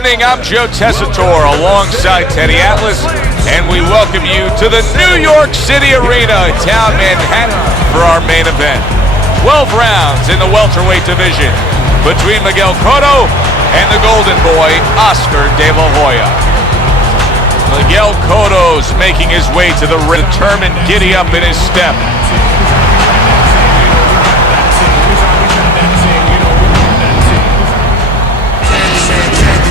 evening, I'm Joe Tessitore alongside Teddy Atlas, and we welcome you to the New York City Arena in Town Manhattan for our main event. 12 rounds in the welterweight division between Miguel Cotto and the Golden Boy, Oscar De La Hoya. Miguel Cotto's making his way to the ring, determined, giddy up in his step.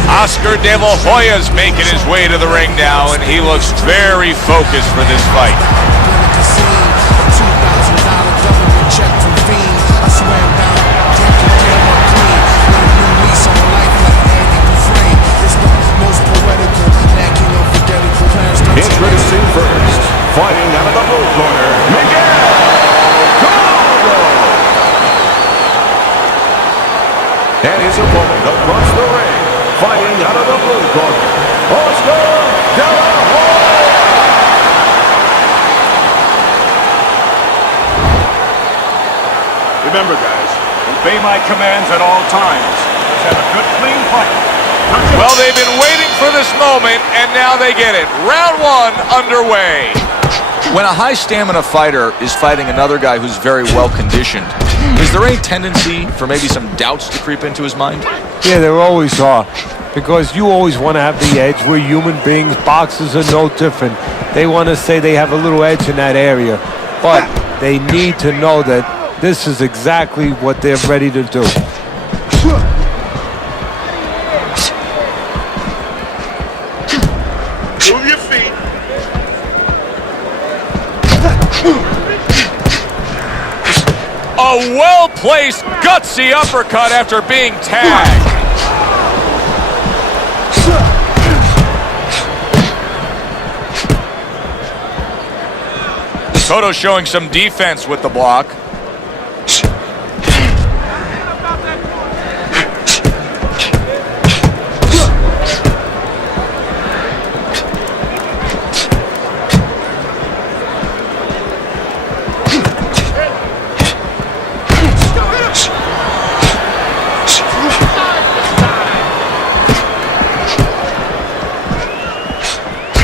Oscar De La Hoya's making his way to the ring now, and he looks very focused for this fight. Introducing first, fighting out of the blue corner, Miguel Cotto. And his opponent across the ring, fighting out of the blue corner, Oscar De La Hoya. Remember, guys, obey my commands at all times. Let's have a good, clean fight. Well, they've been waiting for this moment, and now they get it. Round one underway. When a high stamina fighter is fighting another guy who's very well conditioned, is there any tendency for maybe some doubts to creep into his mind? Yeah, there always are. Because you always want to have the edge. We're human beings. Boxers are no different. They want to say they have a little edge in that area. But they need to know that this is exactly what they're ready to do. Move your feet. A well-placed, gutsy uppercut after being tagged. Cotto showing some defense with the block.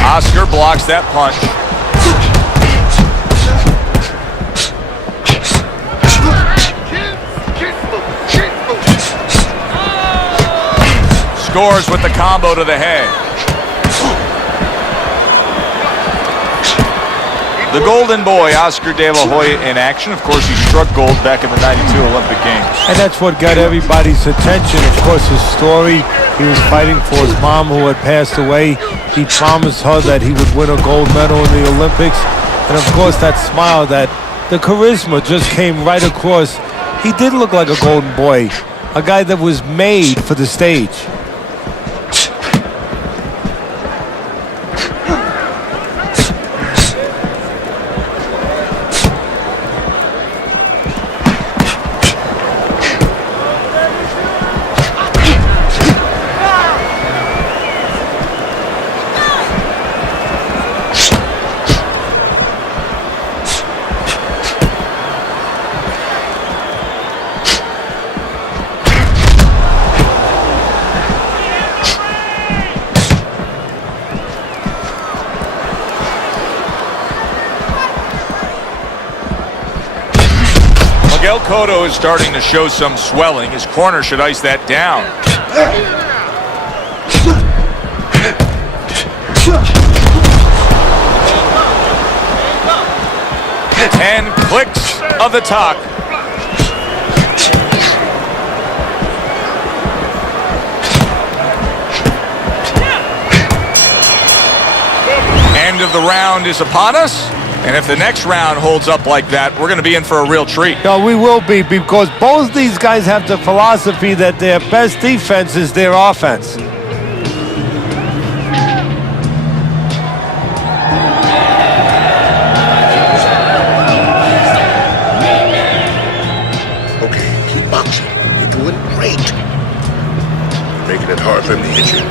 Oscar blocks that punch. Scores with the combo to the head. The Golden Boy, Oscar De La Hoya, in action. Of course, he struck gold back in the '92 Olympic Games. And that's what got everybody's attention. Of course, his story. He was fighting for his mom who had passed away. He promised her that he would win a gold medal in the Olympics. And of course, that smile, that the charisma just came right across. He did look like a golden boy, a guy that was made for the stage. Miguel Cotto is starting to show some swelling. His corner should ice that down. 10 clicks of the talk. End of the round is upon us. And if the next round holds up like that, we're going to be in for a real treat. No, we will be, because both these guys have the philosophy that their best defense is their offense. Okay, keep boxing. You're doing great. You're making it hard for him to hit you.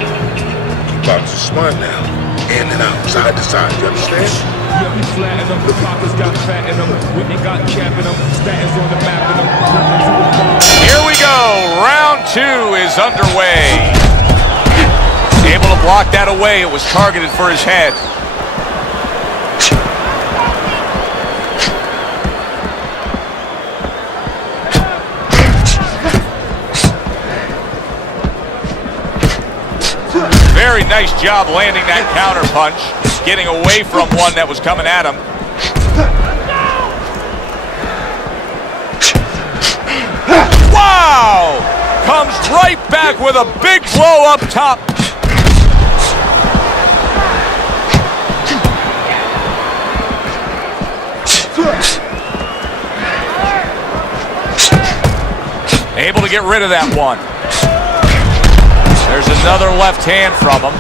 Keep boxing smart now. In and out, side to side. You understand? Yeah, we flatten them, the pockets got fat in them, Whitney got capping them, statins on the map in them. Here we go, round two is underway. blocked that away. It was targeted for his head. Very nice job landing that counter punch, getting away from one that was coming at him. Wow! Comes right back with a big blow up top. Able to get rid of that one. There's another left hand from him.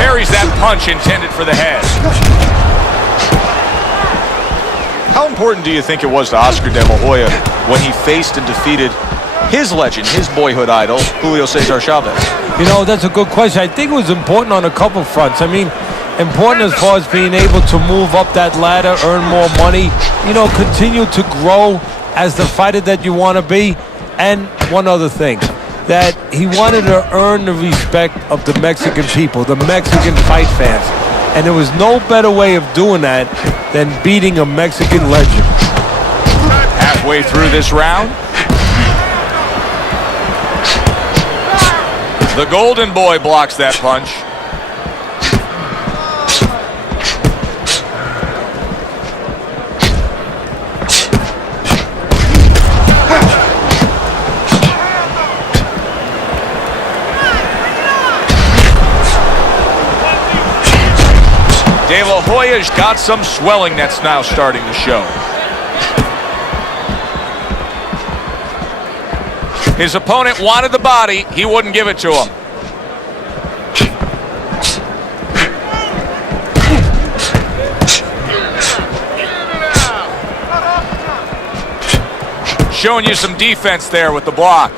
Parries that punch intended for the head. How important do you think it was to Oscar De La Hoya when he faced and defeated his legend, his boyhood idol, Julio Cesar Chavez? You know, that's a good question. I think it was important on a couple fronts. I mean, important as far as being able to move up that ladder, earn more money, you know, continue to grow as the fighter that you want to be. And one other thing, that he wanted to earn the respect of the Mexican people, the Mexican fight fans. And there was no better way of doing that than beating a Mexican legend. Halfway through this round, the Golden Boy blocks that punch. De La Hoya's got some swelling that's now starting to show. His opponent wanted the body, he wouldn't give it to him. Showing you some defense there with the block.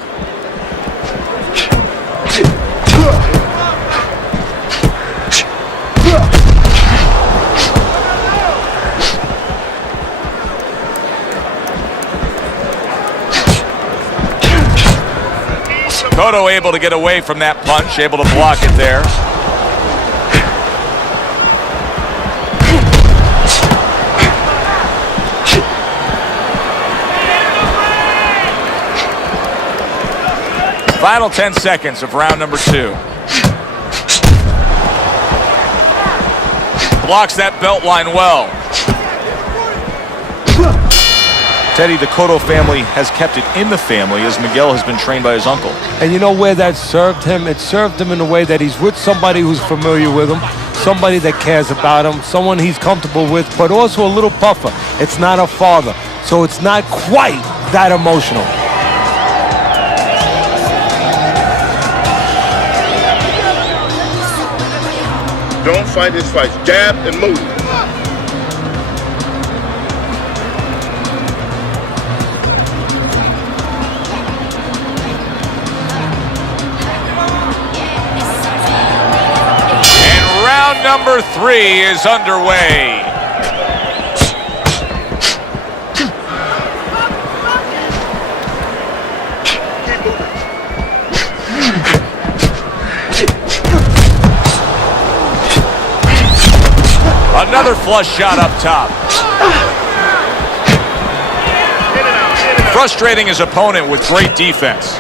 Cotto able to get away from that punch, able to block it there. Final 10 seconds of round number 2. Blocks that belt line well. Teddy, the Cotto family has kept it in the family as Miguel has been trained by his uncle. And you know where that served him? It served him in a way that he's with somebody who's familiar with him, somebody that cares about him, someone he's comfortable with, but also a little buffer. It's not a father, so it's not quite that emotional. Don't fight his fights. Jab and move. Number 3 is underway. Another flush shot up top. Frustrating his opponent with great defense.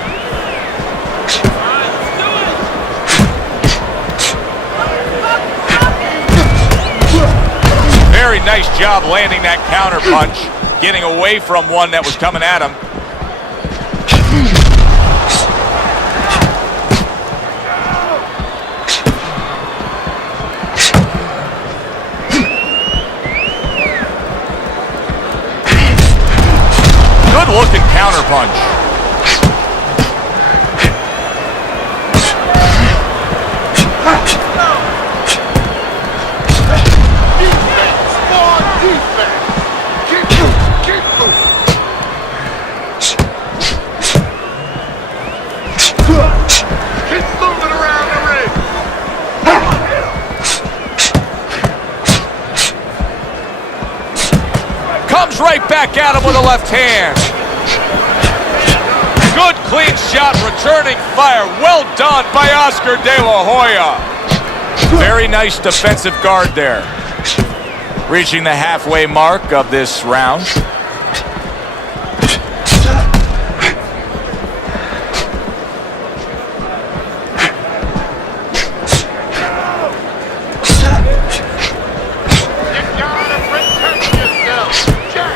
Very nice job landing that counter punch, getting away from one that was coming at him. Good looking counter punch. Comes right back at him with a left hand. Good clean shot, returning fire. Well done by Oscar De La Hoya. Very nice defensive guard there. Reaching the halfway mark of this round.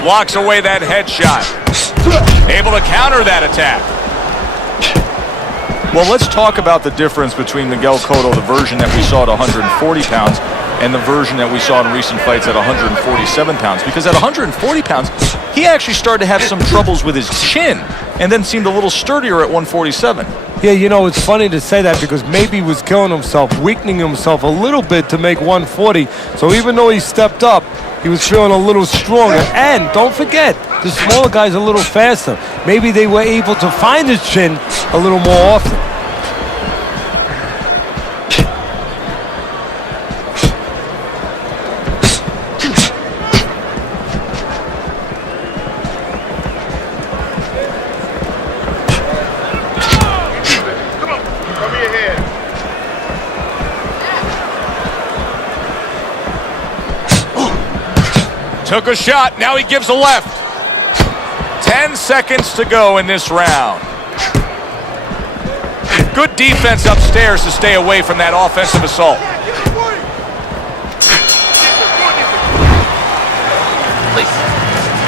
Blocks away that headshot. Able to counter that attack. Well, let's talk about the difference between Miguel Cotto, the version that we saw at 140 pounds, and the version that we saw in recent fights at 147 pounds. Because at 140 pounds, he actually started to have some troubles with his chin, and then seemed a little sturdier at 147. Yeah, you know, it's funny to say that because maybe he was killing himself, weakening himself a little bit to make 140. So even though he stepped up, he was feeling a little stronger. And don't forget, the smaller guy's a little faster. Maybe they were able to find his chin a little more often. Took a shot, now he gives a left. 10 seconds to go in this round. Good defense upstairs to stay away from that offensive assault. Listen,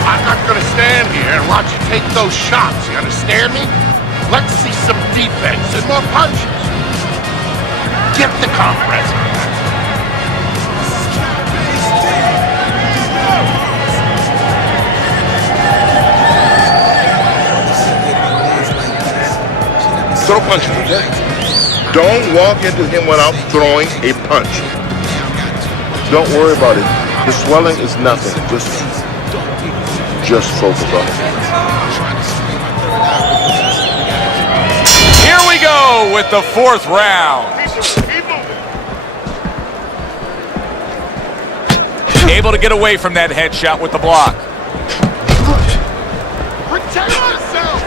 I'm not gonna stand here and watch you take those shots, you understand me? Let's see some defense and more punches. Get the compress. Throw punches, okay? Don't walk into him without throwing a punch. Don't worry about it. The swelling is nothing. Just focus on it. Here we go with the fourth round. Able to get away from that headshot with the block. Protect yourself!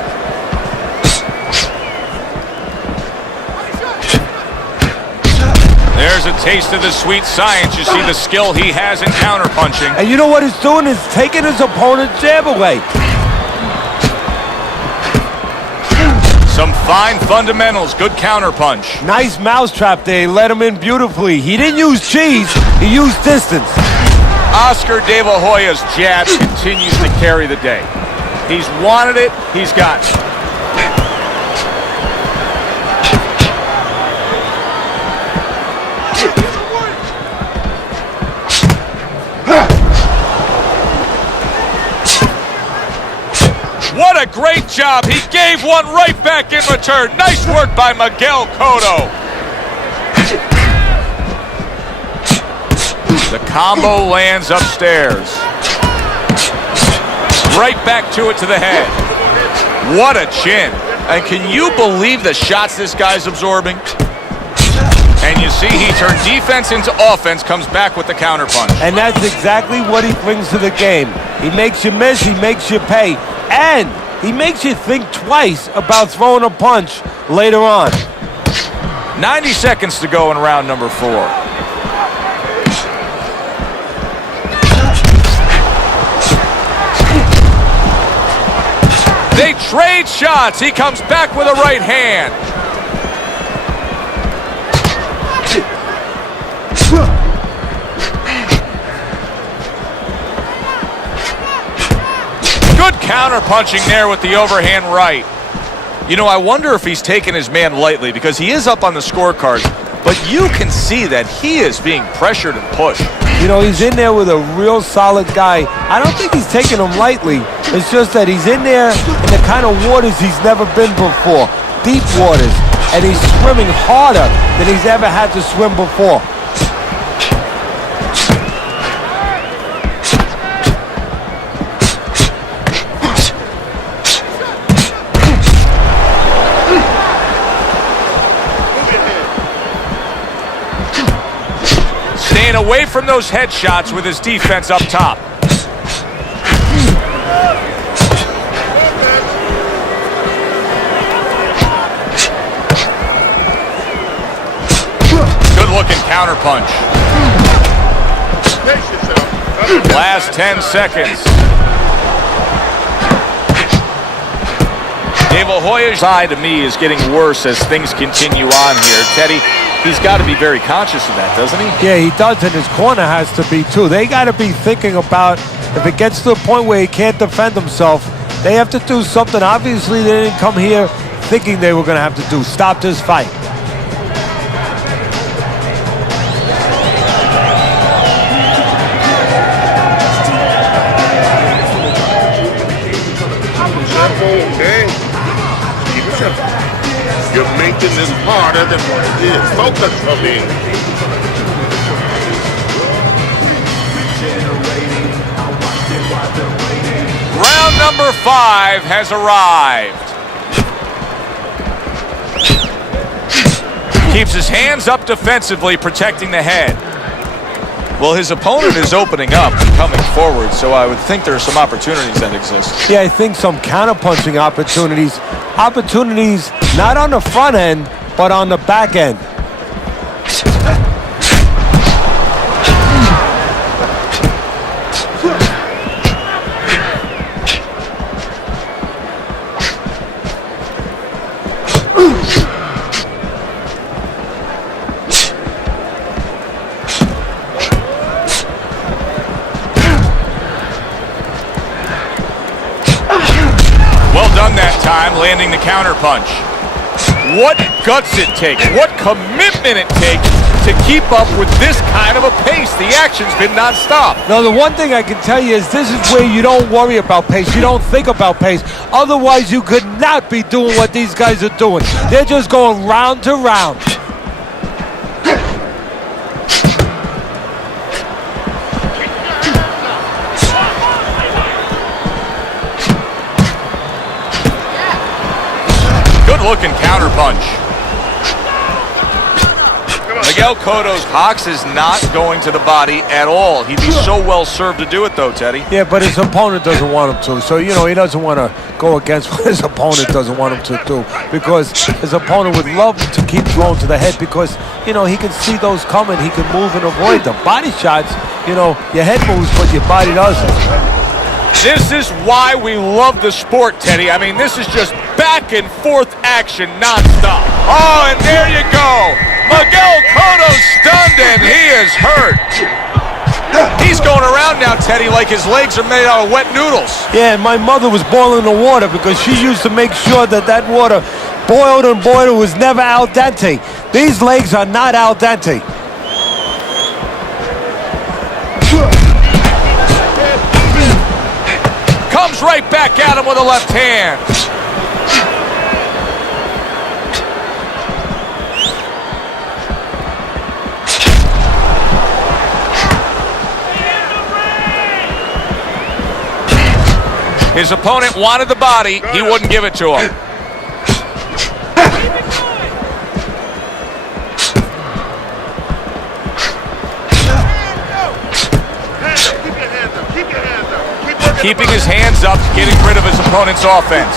There's a taste of the sweet science. You see the skill he has in counterpunching. And you know what he's doing is taking his opponent's jab away. Some fine fundamentals, good counterpunch. Nice mousetrap there. He let him in beautifully. He didn't use cheese, he used distance. Oscar De La Hoya's jab continues to carry the day. He's wanted it, he's got it. What a great job. He gave one right back in return. Nice work by Miguel Cotto. The combo lands upstairs. Right back to it to the head. What a chin. And can you believe the shots this guy's absorbing? And you see he turned defense into offense, comes back with the counterpunch. And that's exactly what he brings to the game. He makes you miss, he makes you pay. And he makes you think twice about throwing a punch later on. 90 seconds to go in round number 4. They trade shots. He comes back with a right hand. Good counter-punching there with the overhand right. You know, I wonder if he's taking his man lightly because he is up on the scorecard, but you can see that he is being pressured and pushed. You know, he's in there with a real solid guy. I don't think he's taking him lightly. It's just that he's in there in the kind of waters he's never been before. Deep waters. And he's swimming harder than he's ever had to swim before. Staying away from those headshots with his defense up top. counterpunch. Last 10 seconds. De La Hoya's side to me is getting worse as things continue on here. Teddy, he's got to be very conscious of that, doesn't he? Yeah, he does, and his corner has to be too. They got to be thinking about if it gets to a point where he can't defend himself, they have to do something. Obviously, they didn't come here thinking they were going to have to do. Stop this fight. Okay. Keep it simple. You're making this harder than what it is. Focus on me. Round number 5 has arrived. Keeps his hands up defensively, protecting the head. Well, his opponent is opening up and coming forward, so I would think there are some opportunities that exist. Yeah, I think some counterpunching opportunities. Opportunities not on the front end, but on the back end. That time, landing the counterpunch. What guts it takes, what commitment it takes to keep up with this kind of a pace. The action's been nonstop. Now, the one thing I can tell you is this is where you don't worry about pace. You don't think about pace. Otherwise, you could not be doing what these guys are doing. They're just going round to round. Looking counterpunch. Miguel Cotto's box is not going to the body at all. He'd be so well served to do it, though, Teddy. Yeah, but his opponent doesn't want him to. So, you know, he doesn't want to go against what his opponent doesn't want him to do. Because his opponent would love to keep throwing to the head because, you know, he can see those coming. He can move and avoid them. Body shots, you know, your head moves, but your body doesn't. This is why we love the sport, Teddy. I mean, this is just back and forth action nonstop. Oh, and there you go. Miguel Cotto stunned and he is hurt. He's going around now, Teddy, like his legs are made out of wet noodles. Yeah, and my mother was boiling the water because she used to make sure that that water boiled and boiled. It was never al dente. These legs are not al dente. Comes right back at him with a left hand. His opponent wanted the body. He wouldn't give it to him. Keeping his hands up, getting rid of his opponent's offense.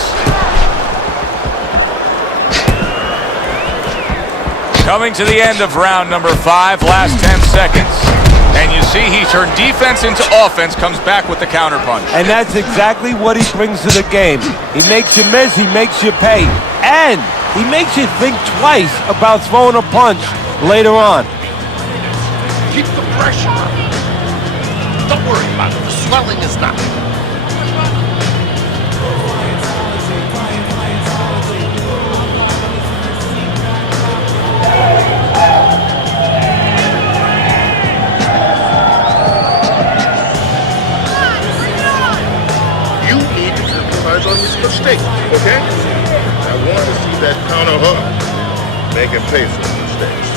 Coming to the end of round number 5, last 10 seconds. And you see he turned defense into offense, comes back with the counterpunch. And that's exactly what he brings to the game. He makes you miss, he makes you pay. And he makes you think twice about throwing a punch later on. Keep the pressure up. Don't worry about it. The swelling is nothing. On his mistakes, okay? I want to see that counter hook. Make him pay for his mistakes.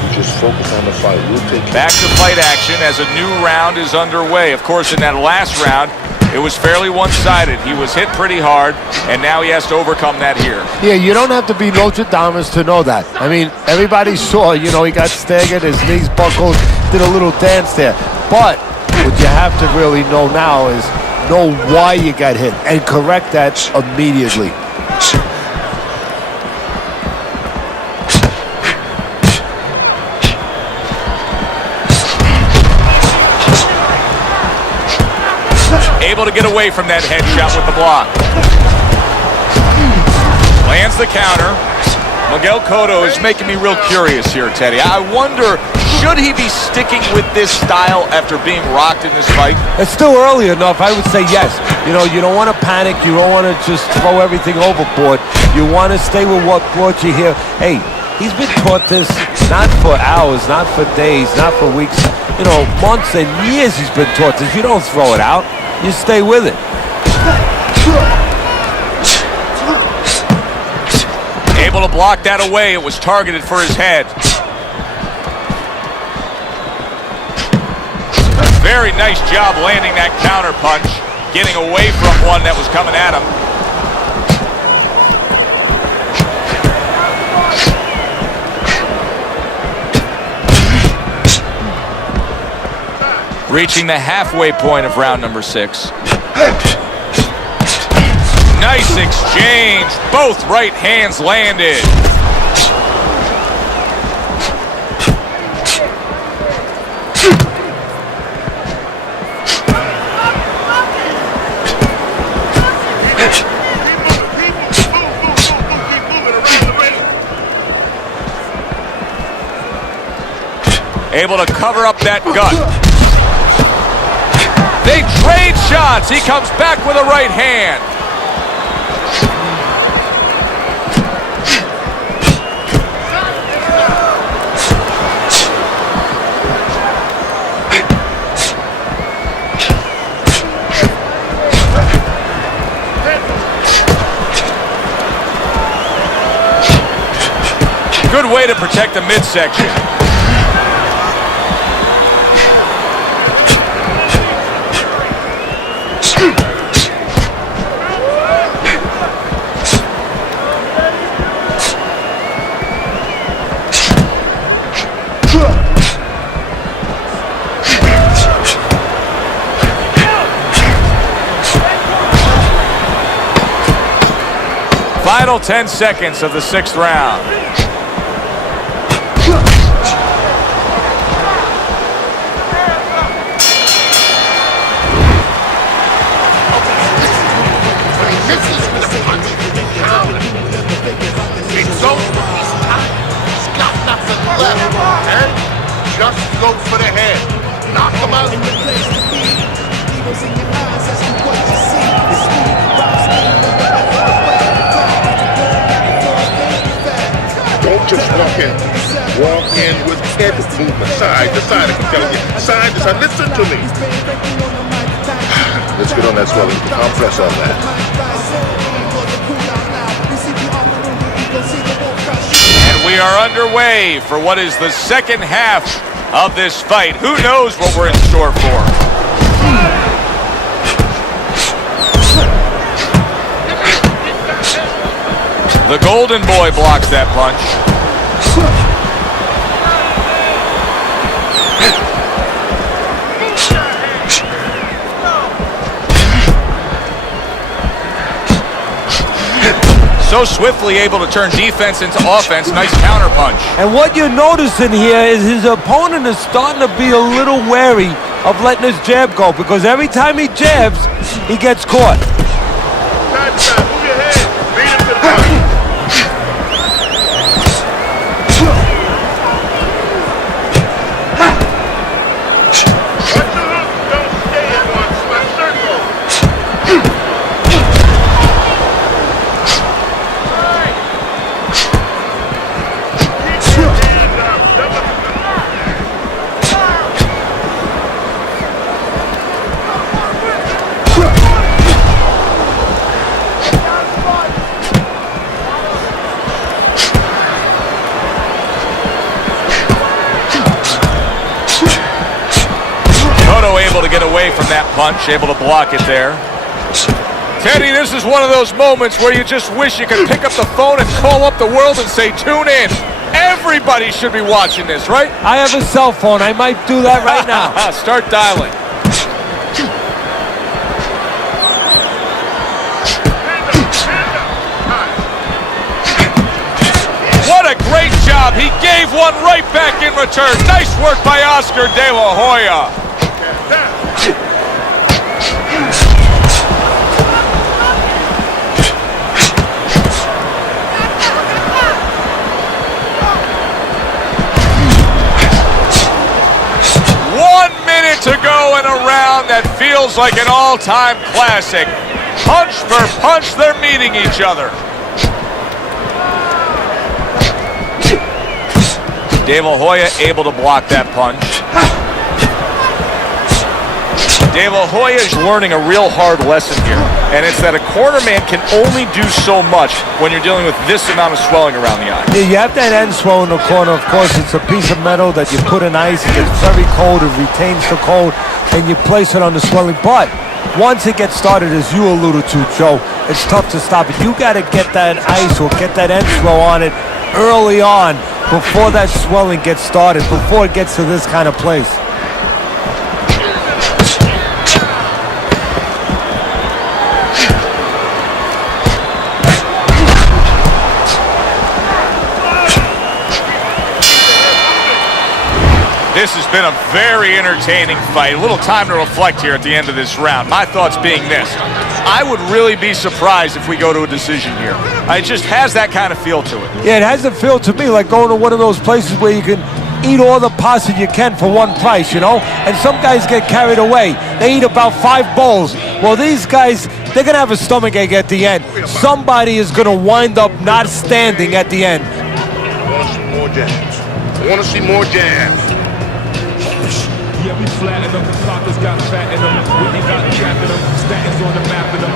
You just focus on the fight. We'll take care. Back to fight action as a new round is underway. Of course, in that last round, it was fairly one-sided. He was hit pretty hard, and now he has to overcome that here. Yeah, you don't have to be Notre Dame to know that. I mean, everybody saw, you know, he got staggered, his knees buckled, did a little dance there. But what you have to really know now is know why you got hit and correct that immediately. able to get away from that headshot with the block. Lands the counter. Miguel Cotto is making me real curious here, Teddy. I wonder, should he be sticking with this style after being rocked in this fight? It's still early enough. I would say yes. You know, you don't want to panic. You don't want to just throw everything overboard. You want to stay with what brought you here. Hey, he's been taught this not for hours, not for days, not for weeks. You know, months and years he's been taught this. You don't throw it out. You stay with it. Able to block that away. It was targeted for his head. Very nice job landing that counter punch, getting away from one that was coming at him. Reaching the halfway point of round number 6. Nice exchange. Both right hands landed. Able to cover up that gut. They trade shots. He comes back with a right hand. Good way to protect the midsection. Final 10 seconds of the 6th round. Just go for the head. Knock him out. Don't just walk in. Walk in with head movement, side to side. I can tell you, side to side. Listen to me. Let's get on that swelling. Compress on that. We are underway for what is the second half of this fight. Who knows what we're in store for? The Golden Boy blocks that punch. So swiftly able to turn defense into offense. Nice counter punch. And what you're noticing here is his opponent is starting to be a little wary of letting his jab go, because every time he jabs, he gets caught. Side to side. Move your head. Beat him to the body. Watch the hook. Don't stay in one smash circle. Able to get away from that punch, able to block it there. Teddy, this is one of those moments where you just wish you could pick up the phone and call up the world and say, tune in. Everybody should be watching this, right? I have a cell phone. I might do that right now. Start dialing. What a great job. He gave one right back in return. Nice work by Oscar De La Hoya. feels like an all-time classic. Punch for punch, they're meeting each other. De La Hoya able to block that punch. De La Hoya is learning a real hard lesson here, and it's that a corner man can only do so much when you're dealing with this amount of swelling around the eye. Yeah, you have that end swell in the corner. Of course, it's a piece of metal that you put in ice. It gets very cold. It retains the cold, and you place it on the swelling. But once it gets started, as you alluded to, Joe, it's tough to stop it. You got to get that ice or get that end swell on it early on before that swelling gets started, before it gets to this kind of place. This has been a very entertaining fight. A little time to reflect here at the end of this round. My thoughts being this: I would really be surprised if we go to a decision here. It just has that kind of feel to it. Yeah, it has a feel to me like going to one of those places where you can eat all the pasta you can for one price, you know? And some guys get carried away. They eat about 5 bowls. Well, these guys, they're going to have a stomachache at the end. Somebody is going to wind up not standing at the end. I want to see more jabs. I want to see more jabs. Yeah, we flatten them. Pockets got fat in them. Whitney got trapping them. Statins on the map in them.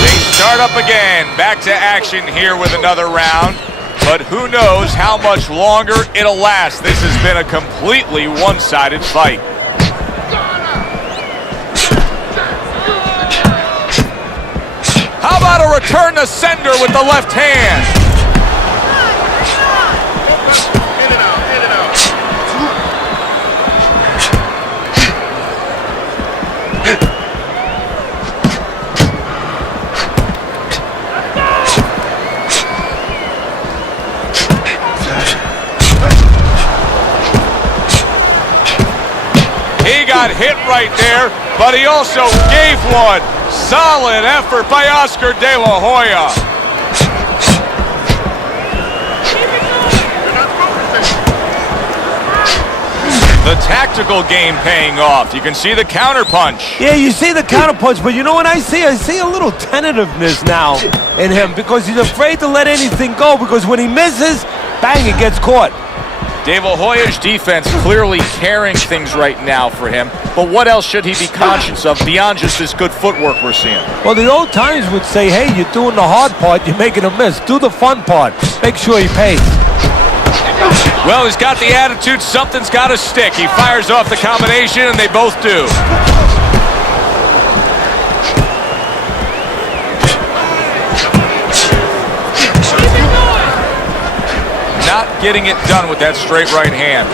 They start up again. Back to action here with another round. But who knows how much longer it'll last. This has been a completely one-sided fight. How about a return to sender with the left hand? He got hit right there, but he also gave one. Solid effort by Oscar De La Hoya. The tactical game paying off. You can see the counter punch. Yeah, you see the counter punch, but you know what I see? I see a little tentativeness now in him because he's afraid to let anything go, because when he misses, bang, it gets caught. De La Hoya's defense clearly carrying things right now for him, but what else should he be conscious of beyond just this good footwork we're seeing? Well, the old times would say, hey, you're doing the hard part, you're making a miss. Do the fun part. Make sure he pays. Well, he's got the attitude, something's got to stick. He fires off the combination, and they both do. Not getting it done with that straight right hand.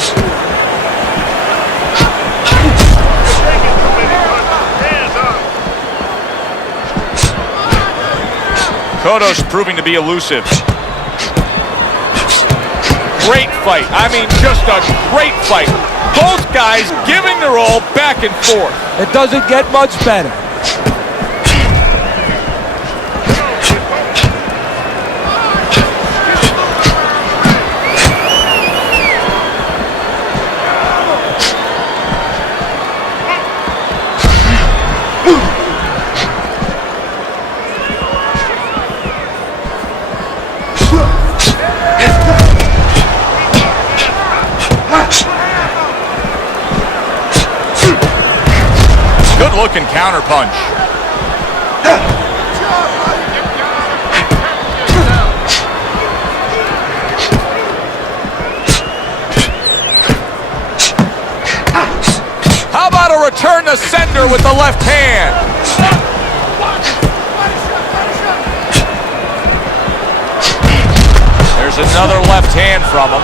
Cotto's proving to be elusive. Great fight. I mean, just a great fight. Both guys giving their all back and forth. It doesn't get much better. Good-looking counter punch. How about a return to sender with the left hand? There's another left hand from him.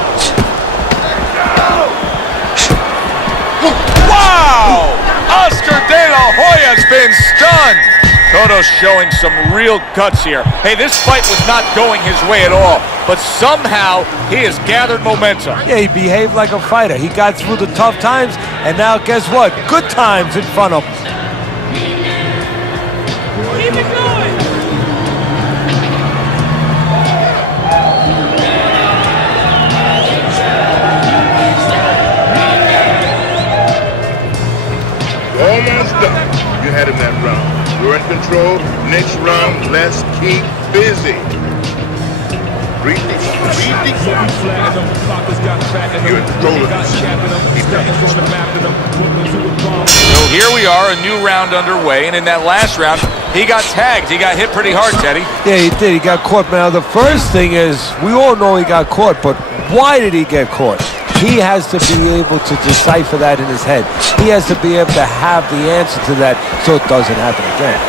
Wow! Oscar De La Hoya's been stunned. Cotto's showing some real guts here. Hey, this fight was not going his way at all, but somehow he has gathered momentum. Yeah, he behaved like a fighter. He got through the tough times, and now guess what? Good times in front of him. Keep it going. Almost done. busy. Breathe deep. Breathe deep. Heavy flatting them, pockets got fat in them. You're in control of Got this. capping them, Keep that. statins on the map in them. Brooklyn to a bomb. So here we are, a new round underway, and in that last round, he got tagged. He got hit pretty hard, Teddy. Yeah, he did. He got caught. Now, the first thing is, we all know he got caught, but why did he get caught? He has to be able to decipher that in his head. He has to be able to have the answer to that so it doesn't happen again.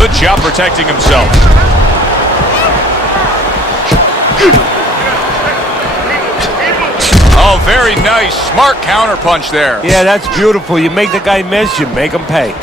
Good job protecting himself. Oh, very nice. Smart counterpunch there. Yeah, that's beautiful. You make the guy miss, you make him pay.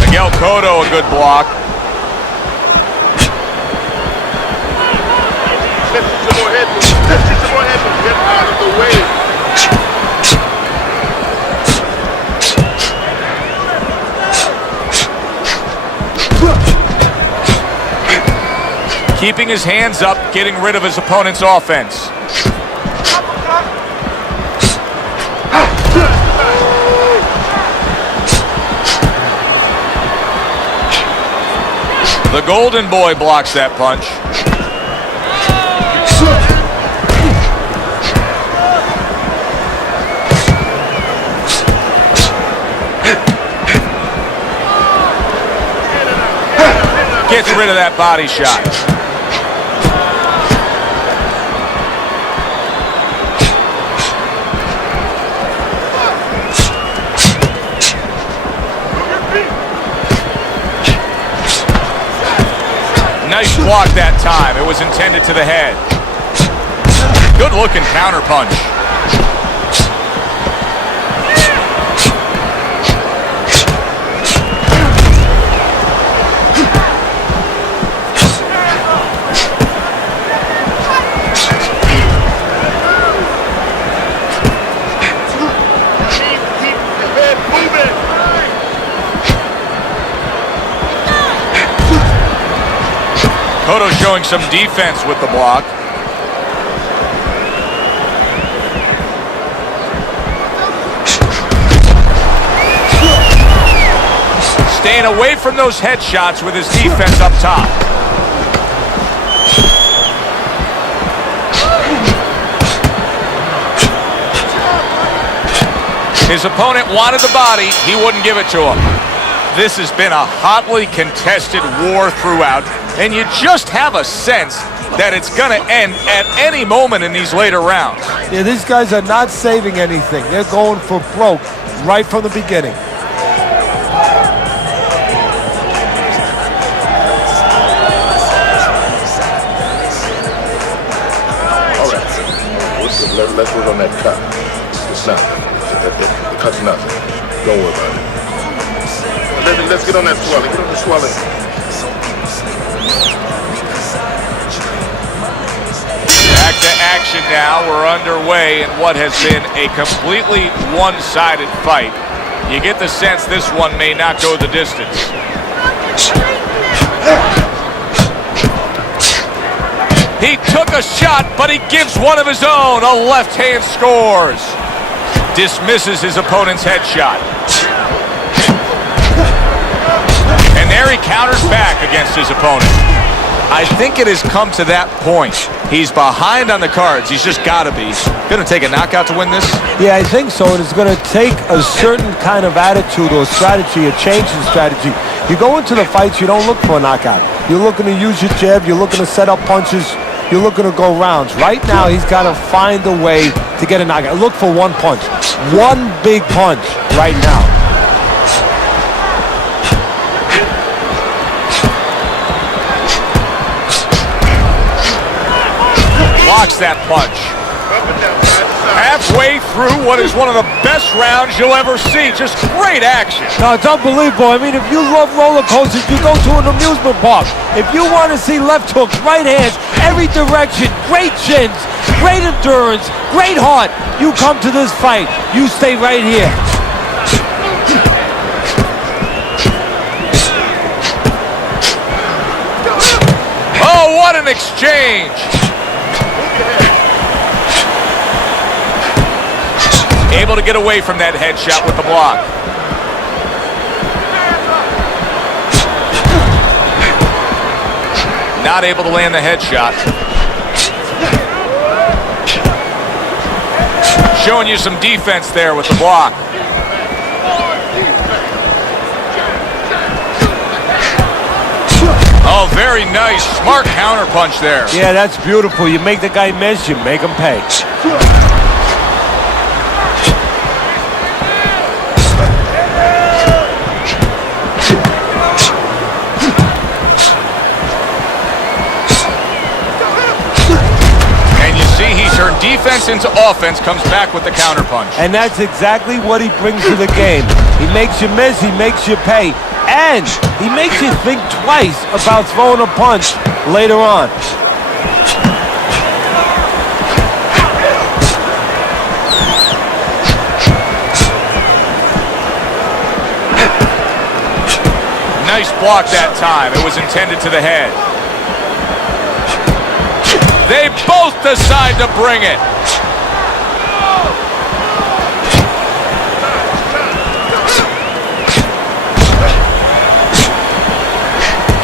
Miguel Cotto, a good block. Let's see some more headroom. Let's see some more headroom. Get out of the way. Keeping his hands up, getting rid of his opponent's offense. The Golden Boy blocks that punch. Gets rid of that body shot. Nice block that time. It was intended to the head. Good looking counter punch. Cotto showing some defense with the block. Staying away from those headshots with his defense up top. His opponent wanted the body, he wouldn't give it to him. This has been a hotly contested war throughout, and you just have a sense that it's going to end at any moment in these later rounds. Yeah, these guys are not saving anything. They're going for broke right from the beginning. All right. Let's work on that cut. It's nothing. The cut's nothing. Don't worry about it. Let's get on that swelling. Get on the swelling. Back to action now. We're underway in what has been a completely one-sided fight. You get the sense this one may not go the distance. He took a shot, but he gives one of his own. A left hand scores. Dismisses his opponent's headshot. And there he counters back against his opponent. I think it has come to that point. He's behind on the cards. He's just got to be. Going to take a knockout to win this? Yeah, I think so. And it's going to take a certain kind of attitude or strategy, a change in strategy. You go into the fights, you don't look for a knockout. You're looking to use your jab. You're looking to set up punches. You're looking to go rounds. Right now, he's got to find a way to get a knockout. Look for one punch. One big punch right now. Blocks that punch. Halfway through what is one of the best rounds you'll ever see. Just great action. No, it's unbelievable. I mean, if you love roller coasters, you go to an amusement park. If you want to see left hooks, right hands, every direction, great chins, great endurance, great heart, you come to this fight. You stay right here. Oh, what an exchange. Able to get away from that headshot with the block. Not able to land the headshot. Showing you some defense there with the block. Oh, very nice. Smart counterpunch there. Yeah, that's beautiful. You make the guy miss, you make him pay. Turned defense into offense, comes back with the counterpunch. And that's exactly what he brings to the game. He makes you miss, he makes you pay, and he makes you think twice about throwing a punch later on. Nice block that time. It was intended to the head. They both decide to bring it.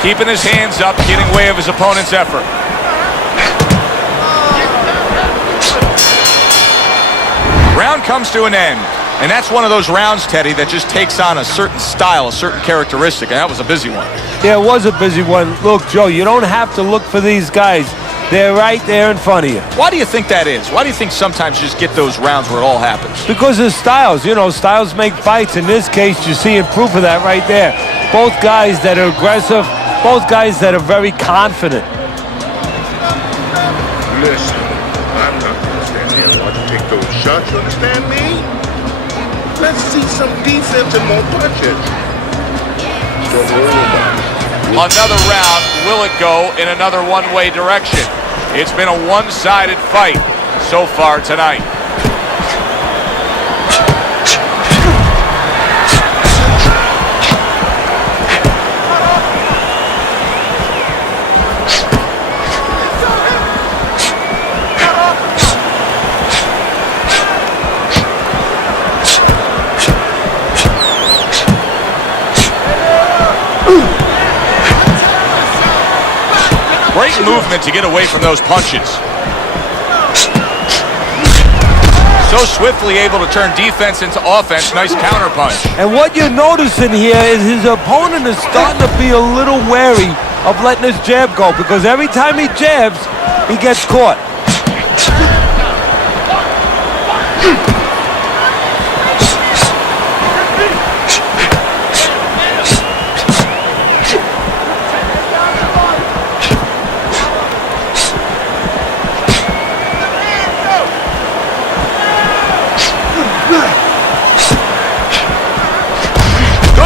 Keeping his hands up, getting way of his opponent's effort. Round comes to an end. And that's one of those rounds, Teddy, that just takes on a certain style, a certain characteristic. And that was a busy one. Yeah, it was a busy one. Look, Joe, you don't have to look for these guys. They're right there in front of you. Why do you think that is? Why do you think sometimes you just get those rounds where it all happens? Because of styles. You know, styles make fights. In this case, you're seeing proof of that right there. Both guys that are aggressive, both guys that are very confident. Listen, I'm not going to stand here and watch you take those shots. You understand me? Let's see some defense and more punches. Don't worry about it. Another round, will it go in another one-way direction? It's been a one-sided fight so far tonight. Great movement to get away from those punches. So swiftly able to turn defense into offense. Nice counterpunch. And what you're noticing here is his opponent is starting to be a little wary of letting his jab go, because every time he jabs, he gets caught.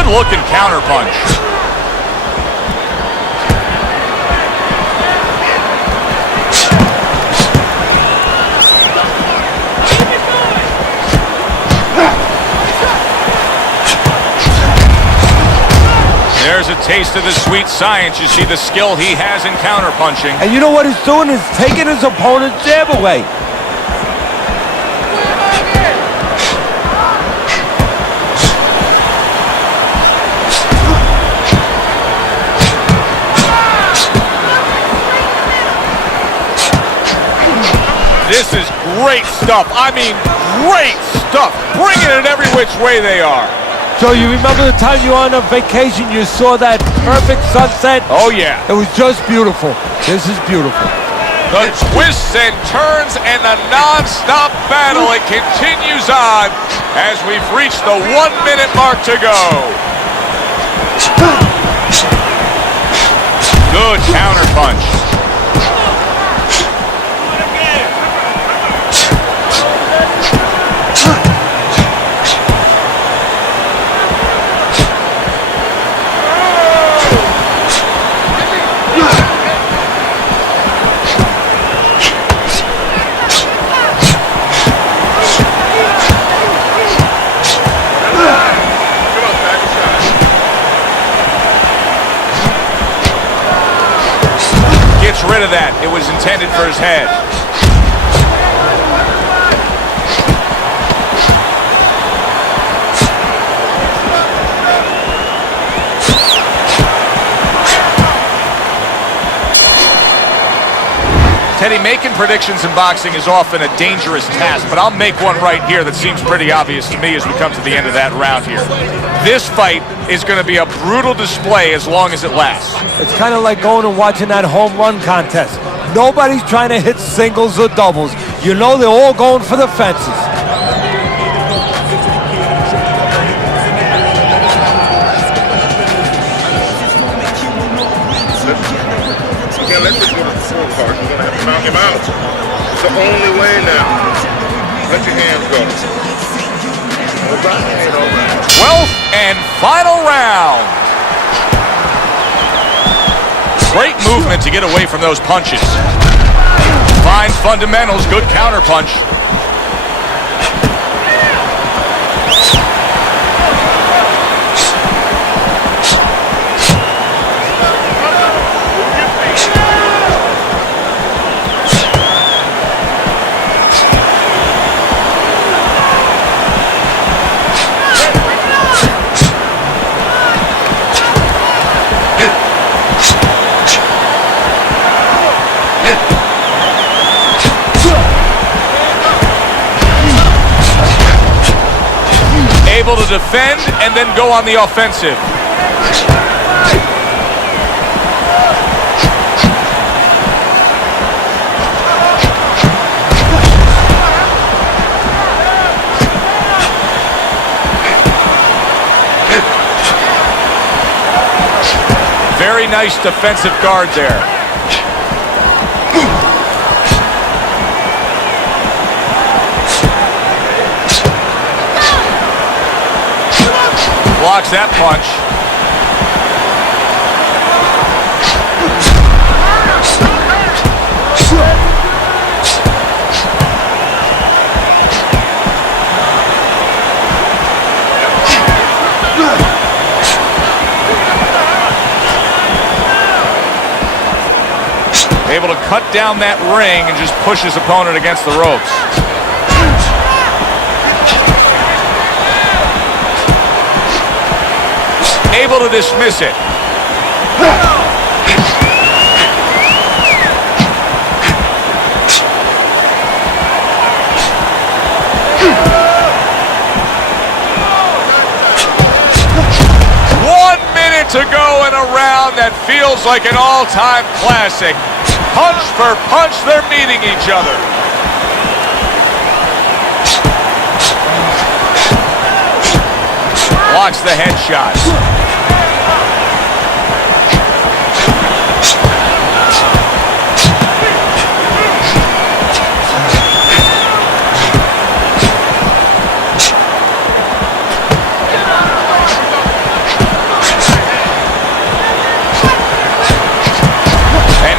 Looking counterpunch. There's a taste of the sweet science. You see the skill he has in counterpunching. And you know what he's doing is taking his opponent's jab away. This is great stuff. I mean, great stuff. Bringing it every which way they are. So you remember the time you were on a vacation, you saw that perfect sunset? Oh, yeah. It was just beautiful. This is beautiful. The twists and turns and the non-stop battle, it continues on as we've reached the 1-minute mark to go. Good counterpunch. rid of that. It was intended for his head. Teddy, making predictions in boxing is often a dangerous task, but I'll make one right here that seems pretty obvious to me as we come to the end of that round here. This fight is going to be a brutal display as long as it lasts. It's kind of like going and watching that home run contest. Nobody's trying to hit singles or doubles. You know they're all going for the fences. You can't let this go to the scorecard. You're going to have to knock him out. It's the only way now. Let your hands go. All right. 12th and final round. Great movement to get away from those punches. Fine fundamentals, good counter punch. Able to defend and then go on the offensive. Very nice defensive guard there. Blocks that punch. Able to cut down that ring and just push his opponent against the ropes. Able to dismiss it. To go in a round that feels like an all-time classic. Punch for punch, they're meeting each other. Blocks the headshot.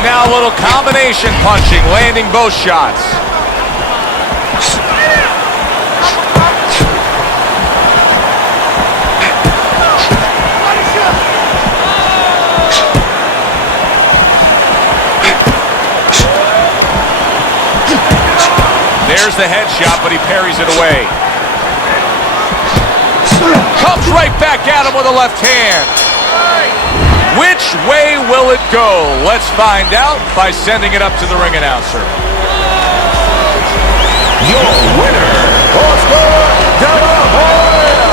Now a little combination punching, landing both shots. There's the headshot, but he parries it away. Comes right back at him with a left hand. Which way will it go? Let's find out by sending it up to the ring announcer. Your winner, Oscar De La Hoya.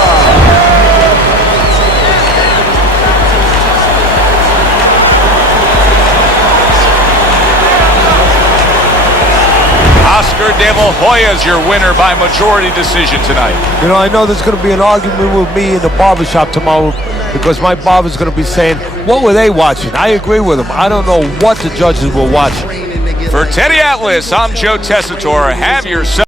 Oscar De La Hoya is your winner by majority decision tonight. You know, I know there's going to be an argument with me in the barbershop tomorrow because my barber's going to be saying, what were they watching? I agree with him. I don't know what the judges were watching. For Teddy Atlas, I'm Joe Tessitore. Have yourself